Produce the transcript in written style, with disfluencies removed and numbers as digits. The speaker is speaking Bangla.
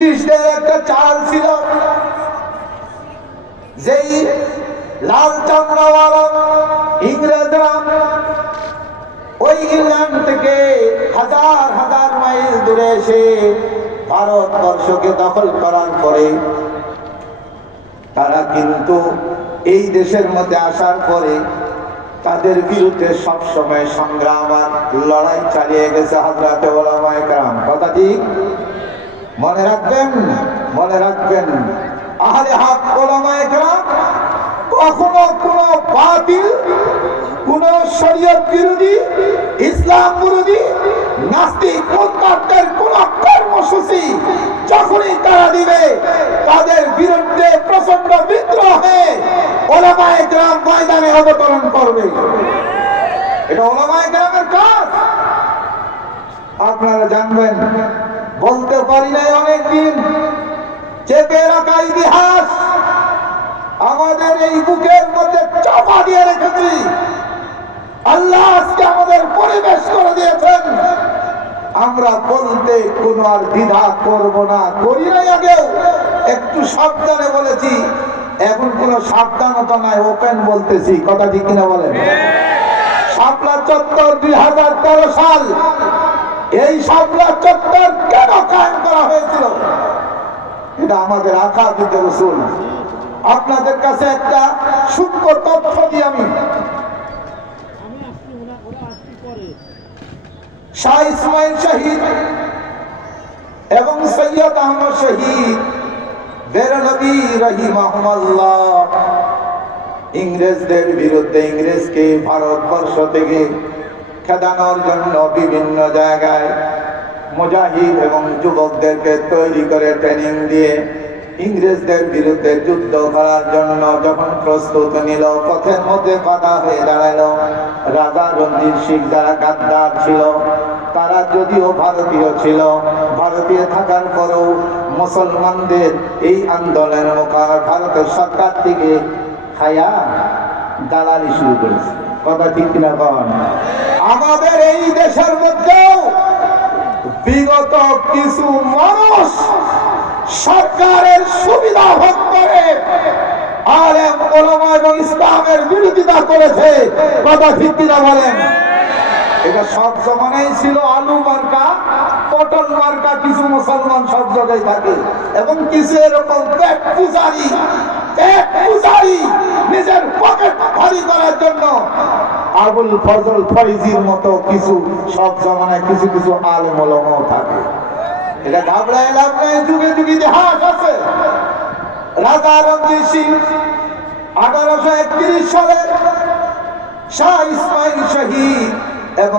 ব্রিটিশদের একটা চাল ছিল, যেই লাল চামড়াওয়ালা ইংরেজরা ওই ইংল্যান্ড থেকে হাজার হাজার মাইল দূরে এসে ভারতবর্ষকে দখল করার পরে তারা কিন্তু এই দেশের মধ্যে আসার পরে তাদের বিরুদ্ধে সবসময় সংগ্রাম আর লড়াই চালিয়ে গেছে হযরতে উলামায়ে কেরাম। কথা ঠিক? মনে রাখবেন, মনে রাখবেন, আহলে হক উলামায়ে কেরাম কখনো কোনো বাতিল, কোন শরীয়ত বিরোধী, ইসলাম বিরোধী, নাস্তিক মুনকারদের কোন কর্মসূচি যখনই তারা দিবে তাদের বিরুদ্ধে প্রচন্ড বিদ্রোহ হয়ে উলামায়ে কেরাম ময়দানে অবতরণ করবে। এটা উলামায়ে কেরামের কাজ। আপনারা জানবেন, বলতে পারি নাই অনেকদিন, চেপে রাখা ইতিহাস আমাদের এই বুকের মধ্যে চাপা দিয়ে রেখেছি। আল্লাহ আজকে আমাদের পরিবেশ করে দিয়েছেন, আমরা বলতে কোনো আর দ্বিধা করব না, করি নাই আগেও, একটু সাবধানে বলেছি, এখন কোনো সাবধানতা নাই, ওপেন বলতেছি। কথা ঠিক কিনা বলেন? শাপলা চত্বর 2013 সাল, এই শাপলা চত্বর কেন কায়েম করা হয়েছিল? এটা আমাদের আকাবিদ রাসূল। আপনাদের কাছে একটা সূক্ষ্ম তথ্য দিই আমি। শাহ ইসমাইল শহীদ এবং সৈয়দ আহমদ শহীদ বেরলভী রাহিমাহুল্লাহ ইংরেজদের বিরুদ্ধে, ইংরেজকে ভারতবর্ষ থেকে খেদানোর জন্য বিভিন্ন জায়গায় মুজাহিদ এবং যুবকদেরকে তৈরি করে ট্রেনিং দিয়ে ইংরেজদের বিরুদ্ধে যুদ্ধ করার জন্য যখন প্রস্তুত নিল, পথের মধ্যে কথা হয়ে দাঁড়ালো রাজা রঞ্জিত সিং যারা গাদ্দার ছিল, তারা যদিও ভারতীয় ছিল, ভারতীয় থাকার পরেও মুসলমানদের এই আন্দোলনের মোকাবেলা ভারতের সরকার থেকে খায়া দালালি শুরু করেছে। কথা ঠিক কিনা বলেন? আমাদের এই দেশের মধ্যেও বিগত কিছু মানুষ সরকারের সুবিধা ভোগ করে আলেম ওলামা এবং ইসলামের বিরোধিতা করেছে। কথা ঠিক কিনা বলেন? এটা সব জমানায় ছিল। আলু মার্কা, পটল মার্কা কিছু মুসলমান সব জায়গায় থাকে, এবং কিছু এরকম পেট পূজারি নিজের পকেট ভারী করার জন্য আবুল ফজল ফয়জির মতো কিছু সব জমানায় কিছু কিছু আলেম ওলামাও থাকে। এটা ঘাবড়ায় লাভ নাই, যুগে যুগে ইতিহাস আছে। রাজা রঞ্জিত সিং 1831 সালে শাহ ইসমাইল শহীদ